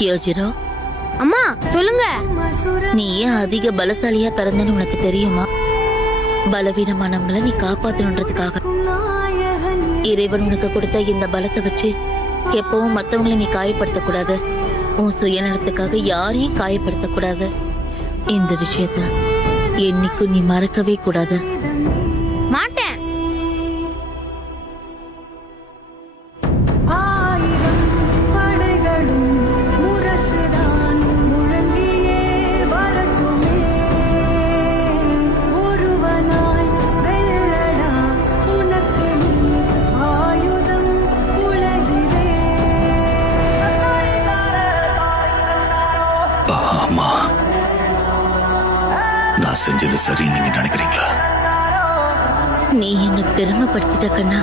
யோஜிரோ, அம்மா சொல்லுங்க. நீ ஏன் அதிக பலசாலியா பிறந்தன்னு உனக்கு தெரியுமா? பலவீனமானவங்களை நீ காப்பாத்தணுன்றதுக்காக. இறைவன் உனக்கு கொடுத்த இந்த பலத்தை வச்சு எப்பவும் மத்தவங்களை நீ காயப்படுத்த கூடாது. உன் சுயநலத்துக்காக யாரையும் காயப்படுத்த கூடாது. இந்த விஷயத்த என்னைக்கும் நீ மறக்கவே கூடாது. மாட்டேன். நான் செஞ்சது சரி நீங்க நினைக்கிறீங்களா? நீ என்ன பெருமைப்படுத்திட்ட கண்ணா.